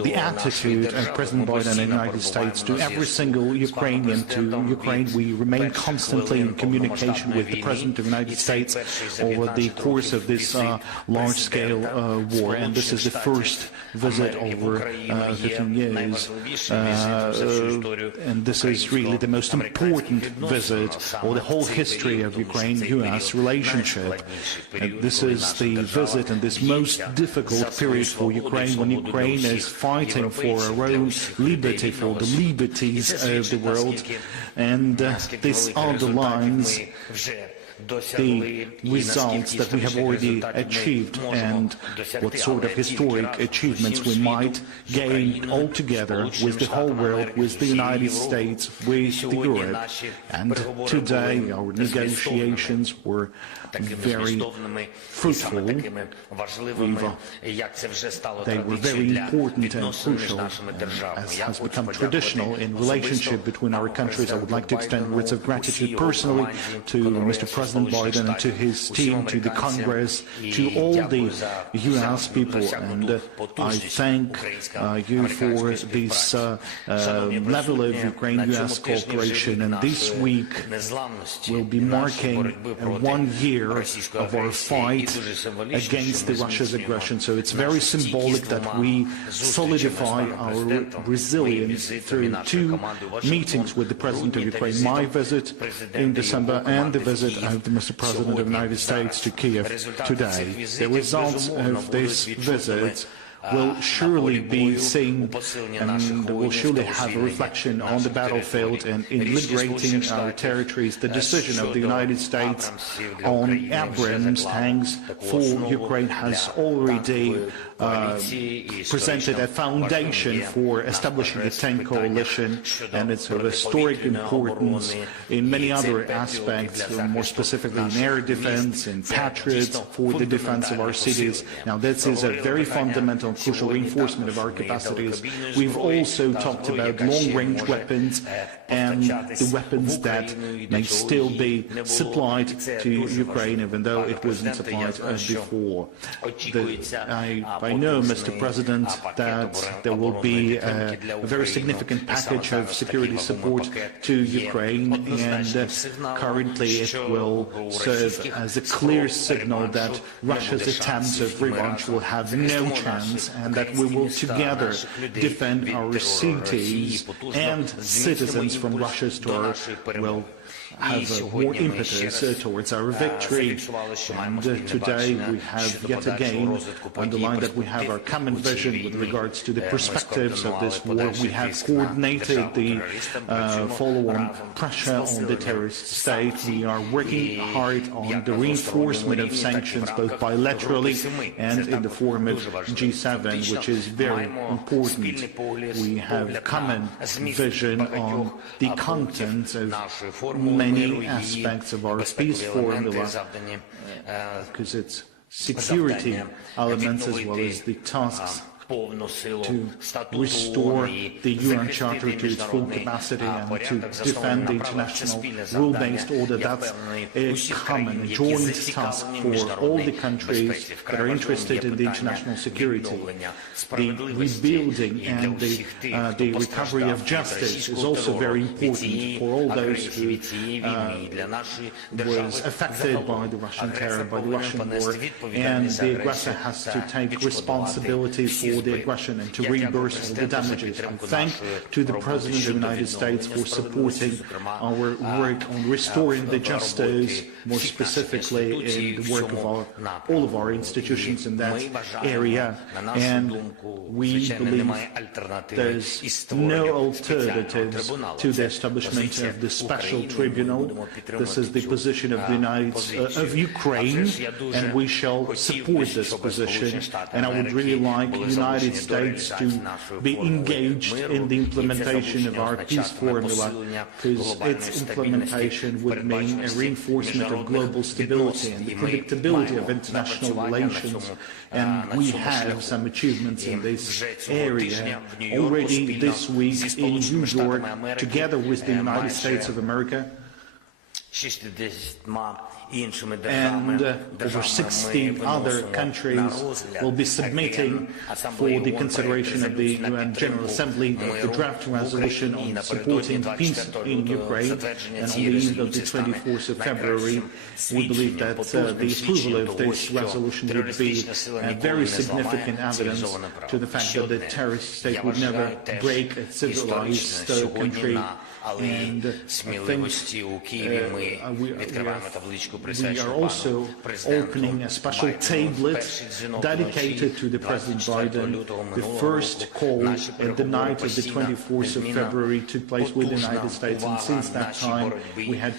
the attitude of President Biden in the United States to every single Ukrainian, to Ukraine. We remain constantly in communication with the President of the United States over the course of this large-scale war, and this is the first visit over 15 years, and this is really the most important visit or the whole history of Ukraine-US relationship. And this is the visit in this most difficult period for Ukraine, when Ukraine is fighting for our own liberty, for the liberties of the world, and this underlines the results that we have already achieved and what sort of historic achievements we might gain all together with the whole world, with the United States, with Europe. And today our negotiations were very fruitful. They were very important and crucial, as has become traditional in relationship between our countries. I would like to extend words of gratitude personally to Mr. President Biden and to his team, to the Congress, to all the US people, and I thank you for this level of Ukraine-US cooperation. And this week will be marking 1 year of our fight against Russia's aggression. So it's very symbolic that we solidify our resilience through 2 meetings with the President of Ukraine, my visit in December and the visit of the Mr. President of the United States to Kiev today. The results of this visit will surely be seen and will surely have a reflection on the battlefield and in liberating our territories. The decision of the United States on Abrams tanks for Ukraine has already presented a foundation for establishing a tank coalition, and it's of historic importance in many other aspects, more specifically in air defense and Patriots for the defense of our cities. Now, this is a very fundamental and crucial reinforcement of our capacities. We've also talked about long-range weapons and the weapons that may still be supplied to Ukraine, even though it wasn't supplied before. I know, Mr. President, that there will be a very significant package of security support to Ukraine, and currently it will serve as a clear signal that Russia's attempts of revenge will have no chance, and that we will together defend our cities and citizens from Russia's terror will have more impetus towards our victory. And today we have yet again underlined that we have our common vision with regards to the perspectives of this war. We have coordinated the follow-on pressure on the terrorist state. We are working hard on the reinforcement of sanctions, both bilaterally and in the form of G7, which is very important. We have common vision on the content of many aspects of our peace formula, because it's security elements as well as the tasks to restore the UN Charter to its full capacity and to defend the international rule-based order. That's a common, joint task for all the countries that are interested in the international security. The rebuilding and the recovery of justice is also very important for all those who was affected by the Russian terror, by the Russian war, and the aggressor has to take responsibility for the aggression and to reimburse all the damages. I thank to the President of the United States for supporting our work on restoring the justice, more specifically in the work of all of our institutions in that area, and we believe there's no alternatives to the establishment of the special tribunal. This is the position of of Ukraine, and we shall support this position, and I would really like the United States to be engaged in the implementation of our peace formula, because its implementation would mean a reinforcement of global stability and the predictability of international relations, and we have some achievements in this area. Already this week in New York, together with the United States of America, and over 60 other countries will be submitting for the consideration of the UN General Assembly the draft resolution on supporting peace in Ukraine. And on the eve of the 24th of February, we believe that the approval of this resolution would be a very significant evidence to the fact that the terrorist state would never break a civilized country. And I think we are also opening a special tablet dedicated to the President Biden. The first call at the night of the 24th of February took place with the United States, and since that time we had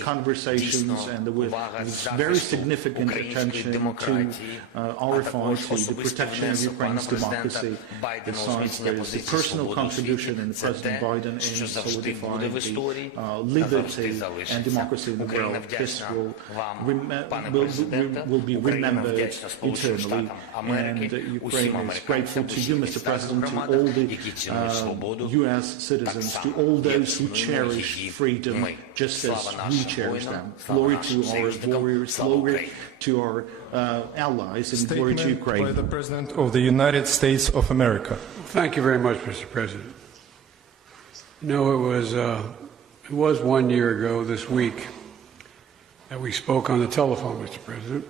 conversations, and there was very significant attention to our fight to the protection of Ukraine's democracy. Besides, there is the personal contribution in President Biden in solidifying the liberty and democracy in the world. This will be remembered eternally, and Ukraine is grateful to you, Mr. President, to all the US citizens, to all those who cherish freedom just as we cherish them. Glory to our warriors, glory to our allies, and glory to Ukraine. By the President of the United States of America. Thank you very much, Mr. President. You know, it was 1 year ago this week that we spoke on the telephone, Mr. President.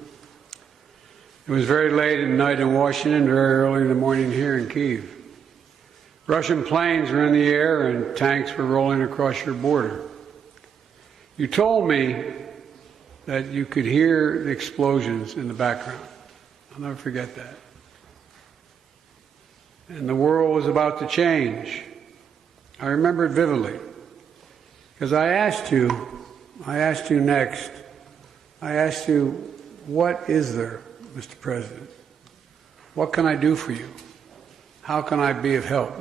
It was very late at night in Washington, very early in the morning here in Kyiv. Russian planes were in the air and tanks were rolling across your border. You told me that you could hear the explosions in the background. I'll never forget that. And the world was about to change. I remember it vividly, because I asked you next, I asked you, what is there, Mr. President? What can I do for you? How can I be of help?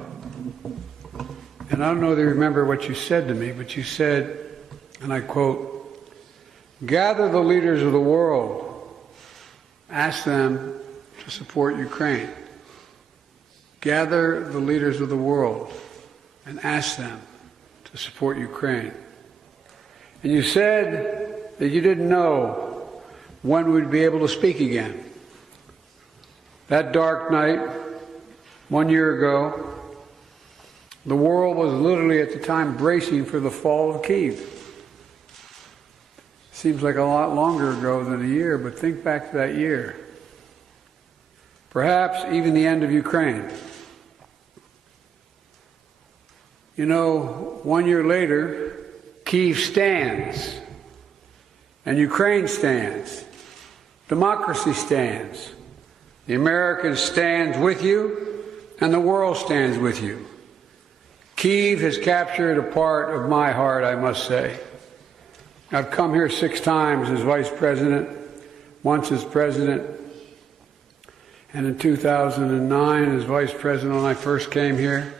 And I don't know if you remember what you said to me, but you said, and I quote, "Gather the leaders of the world, ask them to support Ukraine. Gather the leaders of the world and ask them to support Ukraine." And you said that you didn't know when we'd be able to speak again. That dark night, 1 year ago, the world was literally at the time bracing for the fall of Kyiv. Seems like a lot longer ago than a year, but think back to that year. Perhaps even the end of Ukraine. You know, 1 year later, Kyiv stands, and Ukraine stands. Democracy stands. The Americans stand with you, and the world stands with you. Kyiv has captured a part of my heart, I must say. I've come here 6 times as Vice President, once as President, and in 2009 as Vice President when I first came here.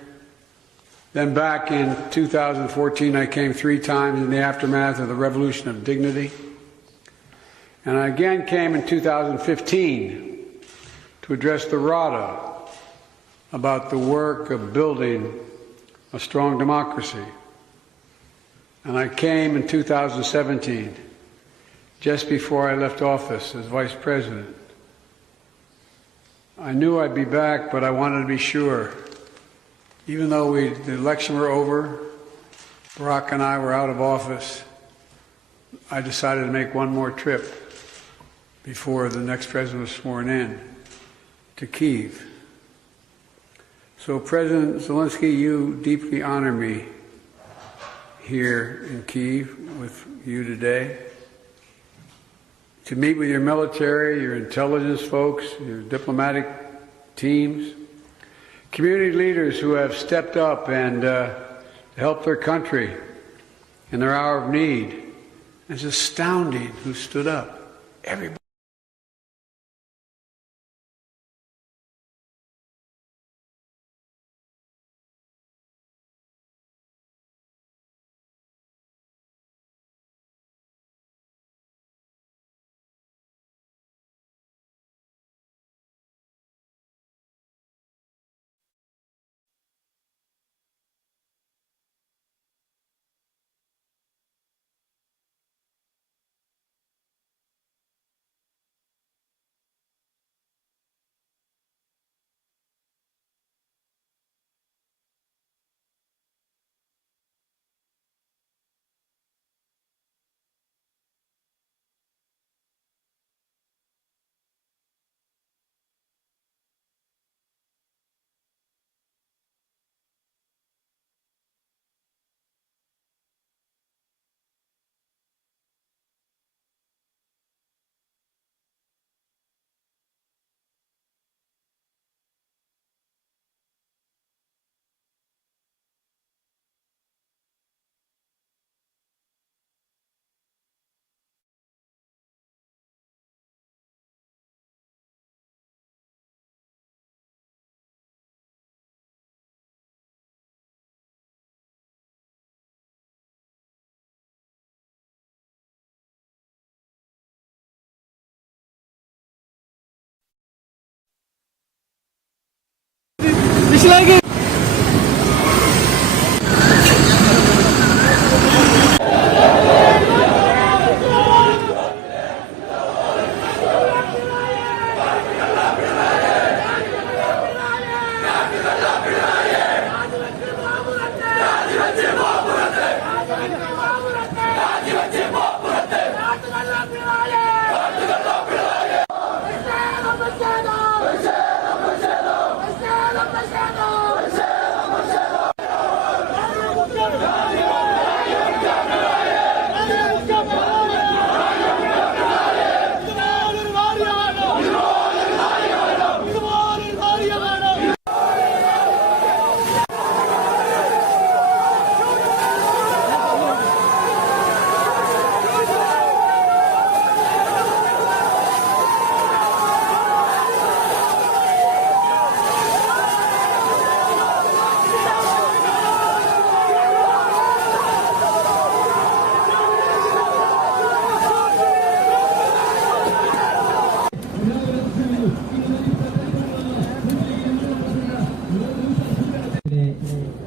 Then back in 2014, I came 3 times in the aftermath of the Revolution of Dignity. And I again came in 2015 to address the Rada about the work of building a strong democracy. And I came in 2017, just before I left office as Vice President. I knew I'd be back, but I wanted to be sure. Even though the election were over, Barack and I were out of office, I decided to make one more trip before the next president was sworn in to Kyiv. So President Zelensky, you deeply honor me here in Kyiv with you today, to meet with your military, your intelligence folks, your diplomatic teams, community leaders who have stepped up and helped their country in their hour of need. It's astounding who stood up. Everybody.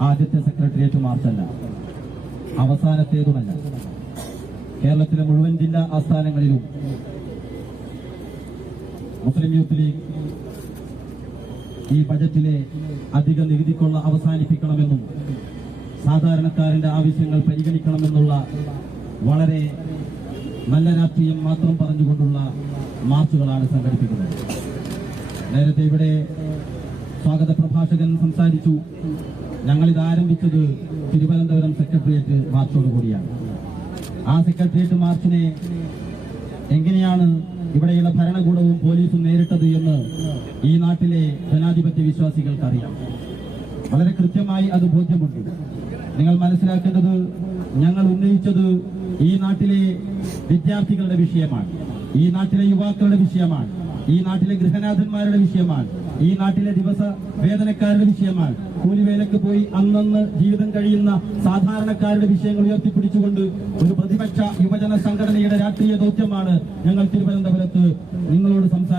ആദ്യത്തെ secretariat മാർച്ചല്ല, അവസാനത്തേതുമല്ല. കേരളത്തിലെ മുഴുവൻ ജില്ലാ ആസ്ഥാനങ്ങളിലും മുസ്ലിം youth league ഈ ബജറ്റിലെ അധിക നികുതിക്കൊള്ള അവസാനിപ്പിക്കണമെന്നും സാധാരണക്കാരന്റെ ആവശ്യങ്ങൾ പരിഗണിക്കണമെന്നുള്ള വളരെ നല്ല രാഷ്ട്രീയം മാത്രം പറഞ്ഞുകൊണ്ടുള്ള മാർച്ചുകളാണ് സംഘടിപ്പിക്കുന്നത്. നേരത്തെ ഇവിടെ സ്വാഗത പ്രഭാഷകൻ സംസാരിച്ചു. ഞങ്ങളിത് ആരംഭിച്ചത് തിരുവനന്തപുരം സെക്രട്ടേറിയറ്റ് മാർച്ചോടുകൂടിയാണ്. ആ സെക്രട്ടേറിയറ്റ് മാർച്ചിനെ എങ്ങനെയാണ് ഇവിടെയുള്ള ഭരണകൂടവും പോലീസും നേരിട്ടത് എന്ന് ഈ നാട്ടിലെ ജനാധിപത്യ വിശ്വാസികൾക്കറിയാം. വളരെ കൃത്യമായി അത് ബോധ്യമുണ്ട്. നിങ്ങൾ മനസ്സിലാക്കേണ്ടത്, ഞങ്ങൾ ഉന്നയിച്ചത് ഈ നാട്ടിലെ വിദ്യാർത്ഥികളുടെ വിഷയമാണ്, ഈ നാട്ടിലെ യുവാക്കളുടെ വിഷയമാണ്, ഈ നാട്ടിലെ ഗൃഹനാഥന്മാരുടെ വിഷയമാണ്, ഈ നാട്ടിലെ ദിവസ വേതനക്കാരുടെ വിഷയമാണ്, കൂലിവേലക്ക് പോയി അന്നന്ന് ജീവിതം കഴിയുന്ന സാധാരണക്കാരുടെ വിഷയങ്ങൾ ഉയർത്തിപ്പിടിച്ചുകൊണ്ട് ഒരു പ്രതിപക്ഷ യുവജന സംഘടനയുടെ രാഷ്ട്രീയ ദൗത്യമാണ് ഞങ്ങൾ തിരുവനന്തപുരത്ത് നിങ്ങളോട് സംസാരിക്കുന്നത്.